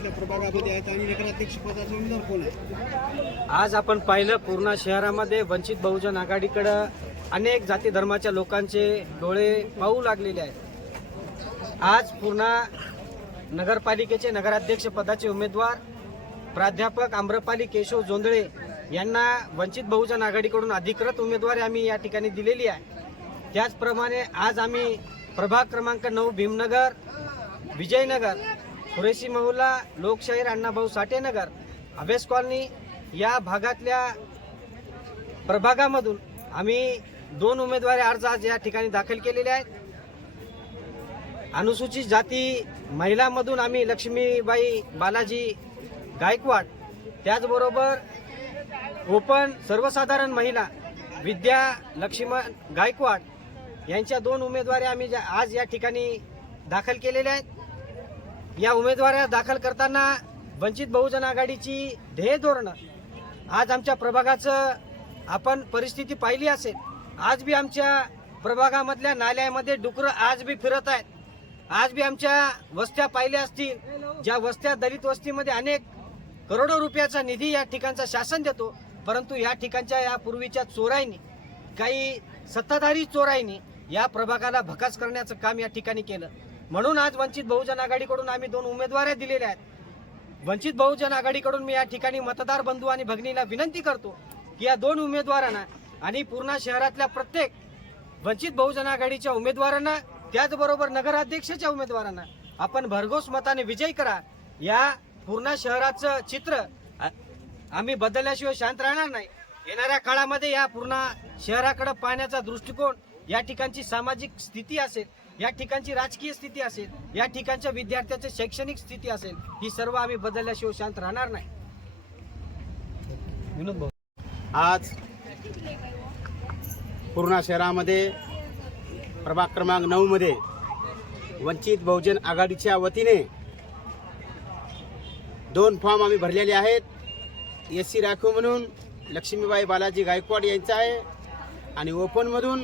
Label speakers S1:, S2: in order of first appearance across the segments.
S1: पदाचे आहेत आणि नगराध्यक्ष उमेदवार कोण आहे?
S2: आज आपण पाहिलं पूर्ण शहरामध्ये वंचित बहुजन आघाडीकडं अनेक जाती धर्माच्या लोकांचे डोळे पाहू लागलेले आहेत. आज पूर्णा नगरपालिकेचे नगराध्यक्ष पदाचे उमेदवार प्राध्यापक आम्रपाली केशव जोंधळे यांना वंचित बहुजन आघाडीकडून अधिकृत उमेदवारी आम्ही या ठिकाणी दिलेली आहे. त्याचप्रमाणे आज आम्ही प्रभाग क्रमांक नऊ भीमनगर विजयनगर खुरेशी महुला लोकशाहीर अण्णाभाऊ साठेनगर अभेस कॉलनी या भागातल्या प्रभागामधून आम्ही दोन उमेदवारी अर्ज आज या ठिकाणी दाखल केलेले आहेत. अनुसूचित जाती महिलामधून आम्ही लक्ष्मीबाई बालाजी गायकवाड त्याचबरोबर ओपन सर्वसाधारण महिला विद्या लक्ष्मण गायकवाड यांच्या दोन उमेदवारी आम्ही ज्या- आज या ठिकाणी दाखल केलेल्या आहेत. या उमेदवाऱ्या दाखल करताना वंचित बहुजन आघाडीची ध्येय धोरणं. आज आमच्या प्रभागाचं आपण परिस्थिती पाहिली असेल. आज बी आमच्या प्रभागामधल्या नाल्यामध्ये डुकरं आज बी फिरत आहेत. आज बी आमच्या वस्त्या पाहिल्या असतील. ज्या वस्त्या दलित वस्तीमध्ये अनेक करोडो रुपयाचा निधी या ठिकाणचा शासन देतो. परंतु या ठिकाणच्या या पूर्वीच्या चोराईनी काही सत्ताधारी चोराईनी या प्रभागाला भकास करण्याचं काम या ठिकाणी केलं. म्हणून आज वंचित बहुजन आघाडीकडून आम्ही दोन उमेदवाऱ्या दिलेल्या आहेत. वंचित बहुजन आघाडीकडून मी या ठिकाणी मतदार बंधू आणि भगिनीला विनंती करतो की या दोन उमेदवारांना आणि पूर्ण शहरातल्या प्रत्येक वंचित बहुजन आघाडीच्या उमेदवारांना त्याचबरोबर नगराध्यक्षाच्या उमेदवारांना आपण भरघोस मताने विजय करा. या पूर्ण शहराचं चित्र आम्ही बदलल्याशिवाय शांत राहणार नाही. येणाऱ्या काळामध्ये या पूर्ण शहराकडे पाहण्याचा दृष्टिकोन या ठिकाणची सामाजिक स्थिती असेल या ठिकाणची राजकीय स्थिती असेल या ठिकाणच्या विद्यार्थ्याची शैक्षणिक स्थिती असेल ही सर्व आम्ही बदलल्याशिवाय शांत राहणार नाही. विनोद भाऊ.
S3: आज पूर्णा शहरामध्ये प्रभाग क्रमांक नऊमध्ये वंचित बहुजन आघाडीच्या वतीने दोन फॉर्म आम्ही भरलेले आहेत. एस सी राखीव म्हणून लक्ष्मीबाई बालाजी गायकवाड यांचा आहे आणि ओपनमधून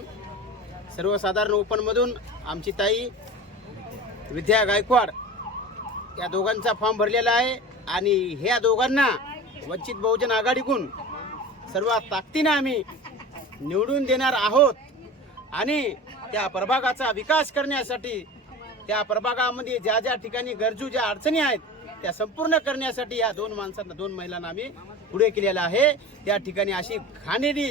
S3: सर्वसाधारण ओपनमधून आमची ताई विद्या गायकवाड या दोघांचा फॉर्म भरलेला आहे. आणि ह्या दोघांना वंचित बहुजन आघाडीकडून सर्वात ताकदीनं आम्ही निवडून देणार आहोत. आणि त्या प्रभागाचा विकास करण्यासाठी त्या प्रभागामध्ये ज्या ज्या ठिकाणी गरजू ज्या अडचणी आहेत त्या संपूर्ण करण्यासाठी या दोन माणसांना दोन महिलांना आम्ही पुढे केलेला आहे. त्या ठिकाणी अशी घाणेरी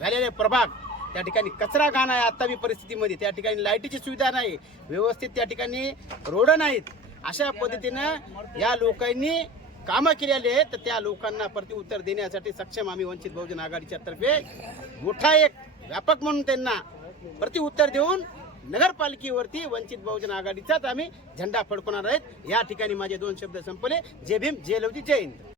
S3: झालेले प्रभाग त्या ठिकाणी कचरा घाण आहे आता परिस्थितीमध्ये? त्या ठिकाणी लाईटीची सुविधा नाही व्यवस्थित त्या ठिकाणी रोड नाहीत. अशा पद्धतीनं या लोकांनी कामं केलेली आहेत. तर त्या लोकांना प्रतिउत्तर देण्यासाठी सक्षम आम्ही वंचित बहुजन आघाडीच्या तर्फे मोठा एक व्यापक म्हणून त्यांना प्रतिउत्तर देऊन नगरपालिकेवरती वंचित बहुजन आघाडीचाच आम्ही झेंडा फडकवणार आहेत. या ठिकाणी माझे दोन शब्द संपले. जय भीम जय लवजी जय हिंद.